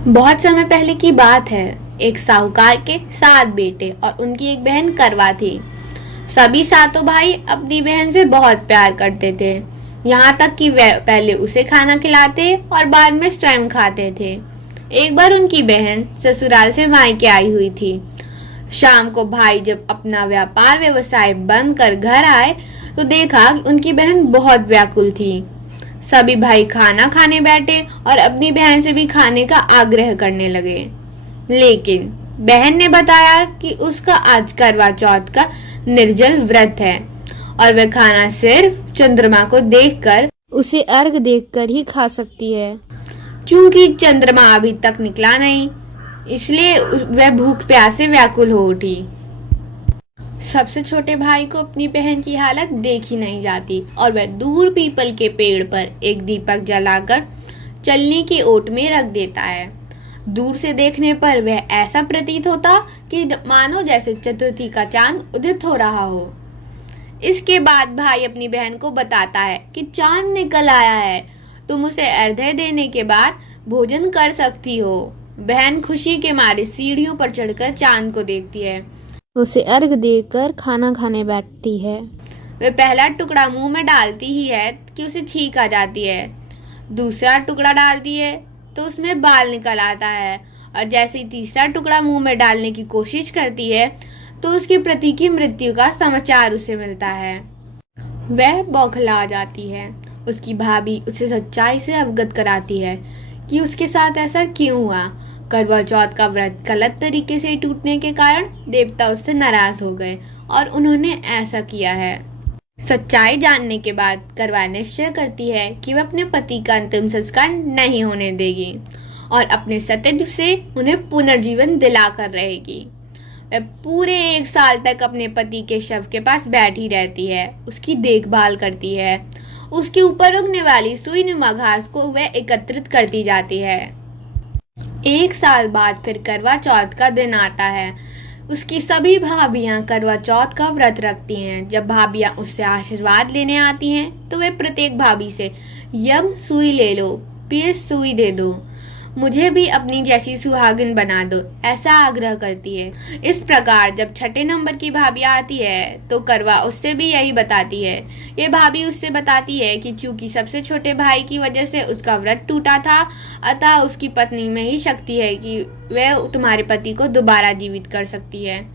बहुत समय पहले की बात है। एक साहूकार के 7 बेटे और उनकी एक बहन करवा थी। सभी सातों भाई अपनी बहन से बहुत प्यार करते थे, यहाँ तक कि वे पहले उसे खाना खिलाते और बाद में स्वयं खाते थे। एक बार उनकी बहन ससुराल से मायके आई हुई थी। शाम को भाई जब अपना व्यापार व्यवसाय बंद कर घर आए तो देखा कि उनकी बहन बहुत व्याकुल थी। सभी भाई खाना खाने बैठे और अपनी बहन से भी खाने का आग्रह करने लगे, लेकिन बहन ने बताया कि उसका आज करवा चौथ का निर्जल व्रत है और वह खाना सिर्फ चंद्रमा को देखकर, उसे अर्घ देखकर ही खा सकती है। चूंकि चंद्रमा अभी तक निकला नहीं, इसलिए वह भूख प्यास से व्याकुल हो उठी। सबसे छोटे भाई को अपनी बहन की हालत देखी नहीं जाती और वह दूर पीपल के पेड़ पर एक दीपक जलाकर चलने की ओट में रख देता है। दूर से देखने पर वह ऐसा प्रतीत होता कि मानो जैसे चतुर्थी का चांद उदित हो रहा हो। इसके बाद भाई अपनी बहन को बताता है कि चांद निकल आया है, तुम उसे अर्घ्य देने के बाद भोजन कर सकती हो। बहन खुशी के मारे सीढ़ियों पर चढ़कर चांद को देखती है, उसे अर्घ देकर खाना खाने बैठती है। वह पहला टुकड़ा मुंह में डालती ही है कि उसे छींक आ जाती है। दूसरा टुकड़ा डालती है तो उसमें बाल निकल आता है और जैसे ही तीसरा टुकड़ा मुंह में डालने की कोशिश करती है तो उसके पति की मृत्यु का समाचार उसे मिलता है। वह बौखला जाती है। उसकी भाभी उसे सच्चाई से अवगत कराती है कि उसके साथ ऐसा क्यों हुआ। करवा चौथ का व्रत गलत तरीके से टूटने के कारण देवता उससे नाराज हो गए और उन्होंने ऐसा किया है। सच्चाई जानने के बाद करवा निश्चय करती है कि वह अपने पति का अंतिम संस्कार नहीं होने देगी और अपने सत्यज से उन्हें पुनर्जीवन दिलाकर रहेगी। वह पूरे 1 साल तक अपने पति के शव के पास बैठी रहती है, उसकी देखभाल करती है। उसके ऊपर उगने वाली सुई नुमा घास को वह एकत्रित करती जाती है। 1 साल बाद फिर करवा चौथ का दिन आता है। उसकी सभी भाभियां करवा चौथ का व्रत रखती हैं। जब भाभियां उससे आशीर्वाद लेने आती हैं तो वे प्रत्येक भाभी से यम सुई ले लो, पीस सुई दे दो, मुझे भी अपनी जैसी सुहागिन बना दो, ऐसा आग्रह करती है। इस प्रकार जब 6ठे नंबर की भाभी आती है तो करवा उससे भी यही बताती है। ये भाभी उससे बताती है कि चूंकि सबसे छोटे भाई की वजह से उसका व्रत टूटा था, अतः उसकी पत्नी में ही शक्ति है कि वह तुम्हारे पति को दोबारा जीवित कर सकती है।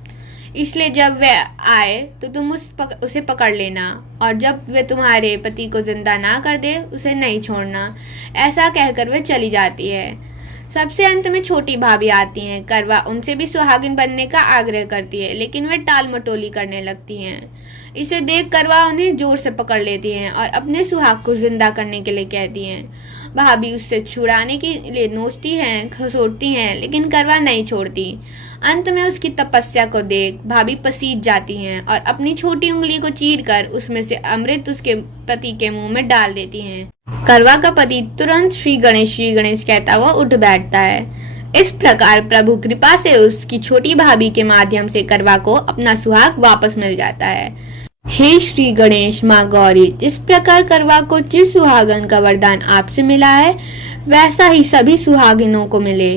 इसलिए जब वह आए तो तुम उसे पकड़ लेना और जब वह तुम्हारे पति को जिंदा ना कर दे उसे नहीं छोड़ना। ऐसा कहकर वह चली जाती है। सबसे अंत में छोटी भाभी आती हैं। करवा उनसे भी सुहागिन बनने का आग्रह करती है, लेकिन वे टाल मटोली करने लगती हैं। इसे देख करवा उन्हें जोर से पकड़ लेती हैं और अपने सुहाग को जिंदा करने के लिए कहती हैं। भाभी उससे छुड़ाने के लिए नोचती हैं, खसोटती हैं, लेकिन करवा नहीं छोड़ती। अंत में उसकी तपस्या को देख भाभी पसीज जाती हैं और अपनी छोटी उंगली को चीरकर उसमें से अमृत उसके पति के मुंह में डाल देती हैं। करवा का पति तुरंत श्री गणेश कहता हुआ उठ बैठता है। इस प्रकार प्रभु कृपा से उसकी छोटी भाभी के माध्यम से करवा को अपना सुहाग वापस मिल जाता है। हे श्री गणेश माँ गौरी, जिस प्रकार करवा को चिर सुहागन का वरदान आपसे मिला है, वैसा ही सभी सुहागिनों को मिले।